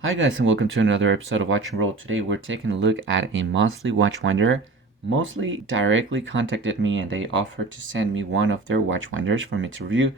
Hi guys and welcome to another episode of Watch and Roll. Today we're taking a look at a Mozsly Watch Winder. Mozsly directly contacted me and they offered to send me one of their watch winders for me to review.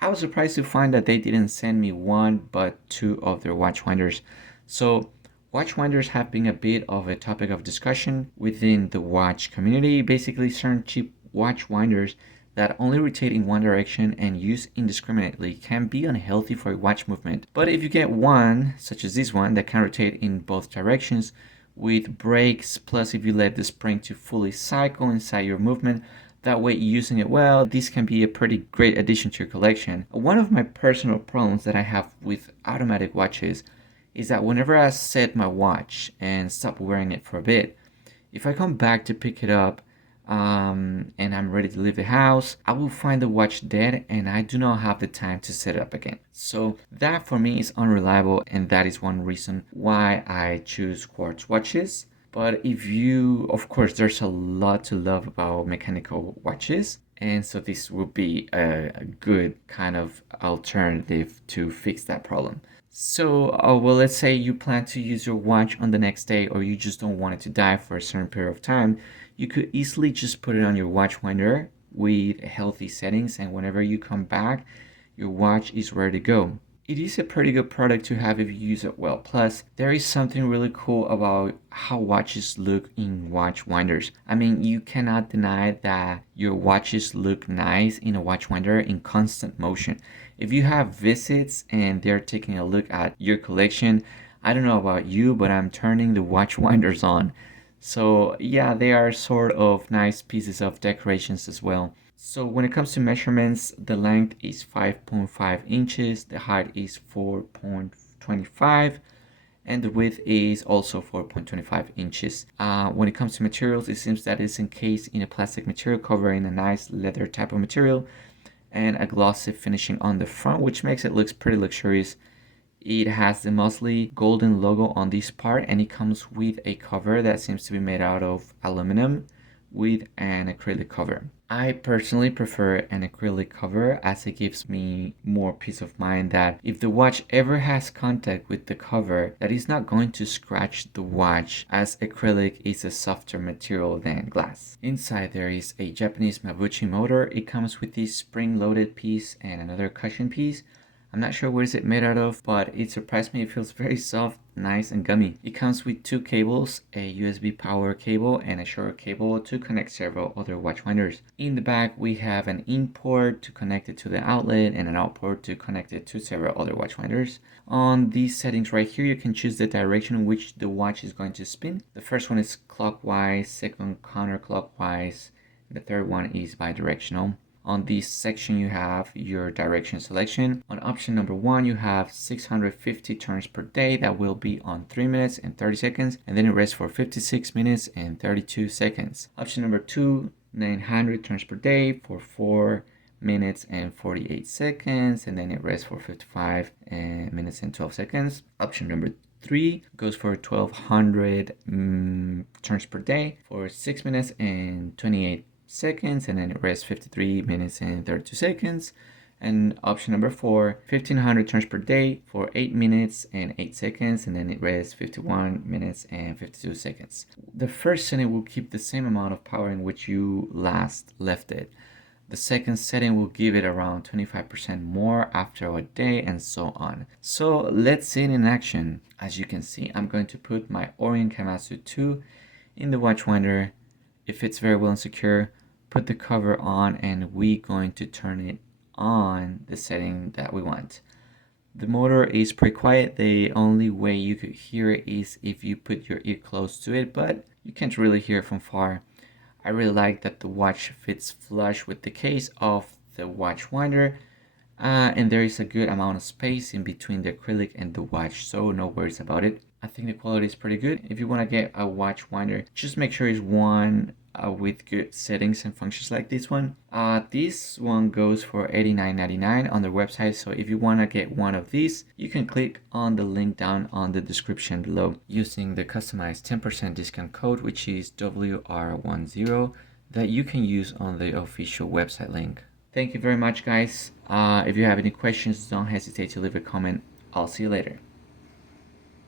I was surprised to find that they didn't send me one but two of their watch winders. So watch winders have been a bit of a topic of discussion within the watch community. Basically, certain cheap watch winders that only rotate in one direction and used indiscriminately can be unhealthy for a watch movement. But if you get one, such as this one, that can rotate in both directions with brakes, plus if you let the spring to fully cycle inside your movement, that way using it well, this can be a pretty great addition to your collection. One of my personal problems that I have with automatic watches is that whenever I set my watch and stop wearing it for a bit, if I come back to pick it up and I'm ready to leave the house, I will find the watch dead and I do not have the time to set it up again. So that for me is unreliable, and that is one reason why I choose quartz watches. But of course, there's a lot to love about mechanical watches, and so this would be a good kind of alternative to fix that problem. So, well, let's say you plan to use your watch on the next day, or you just don't want it to die for a certain period of time. You could easily just put it on your watch winder with healthy settings, and whenever you come back, your watch is ready to go. It is a pretty good product to have if you use it well. Plus, there is something really cool about how watches look in watch winders. I mean, you cannot deny that your watches look nice in a watch winder in constant motion. If you have visits and they're taking a look at your collection, I don't know about you, but I'm turning the watch winders on. So yeah, they are sort of nice pieces of decorations as well. So when it comes to measurements, the length is 5.5 inches, the height is 4.25, and the width is also 4.25 inches. When it comes to materials, it seems that it's encased in a plastic material covering a nice leather type of material and a glossy finishing on the front, which makes it look pretty luxurious. It has the Mozsly golden logo on this part, and it comes with a cover that seems to be made out of aluminum with an acrylic cover. I personally prefer an acrylic cover as it gives me more peace of mind that if the watch ever has contact with the cover, that is not going to scratch the watch, as acrylic is a softer material than glass. Inside there is a Japanese Mabuchi motor. It comes with this spring-loaded piece and another cushion piece. I'm not sure what is it made out of, but it surprised me. It feels very soft, nice, and gummy. It comes with two cables, a USB power cable and a short cable to connect several other watch winders. In the back, we have an in port to connect it to the outlet and an out port to connect it to several other watch winders. On these settings right here, you can choose the direction in which the watch is going to spin. The first one is clockwise, second counterclockwise, the third one is bidirectional. On this section, you have your direction selection. On option number 1, you have 650 turns per day. That will be on 3 minutes and 30 seconds. And then it rests for 56 minutes and 32 seconds. Option number 2, 900 turns per day for 4 minutes and 48 seconds. And then it rests for 55 minutes and 12 seconds. Option number 3 goes for 1200 turns per day for 6 minutes and 28 seconds, and then it rests 53 minutes and 32 seconds. And option number 4, 1500 turns per day for 8 minutes and 8 seconds, and then it rests 51 minutes and 52 seconds. The first setting will keep the same amount of power in which you last left it. The second setting will give it around 25% more after a day, and so on. So let's see it in action. As you can see, I'm going to put my Orient Kamatsu 2 in the watch winder. It fits very well and secure. Put the cover on, and we're going to turn it on the setting that we want. The motor is pretty quiet. The only way you could hear it is if you put your ear close to it, but you can't really hear it from far. I really like that the watch fits flush with the case of the watch winder, and there is a good amount of space in between the acrylic and the watch, so no worries about it. I think the quality is pretty good. If you want to get a watch winder, just make sure it's one with good settings and functions like this one. This one goes for $89.99 on their website, so if you want to get one of these, you can click on the link down on the description below using the customized 10% discount code, which is WR10, that you can use on the official website link. Thank you very much, guys. If you have any questions, don't hesitate to leave a comment. I'll see you later.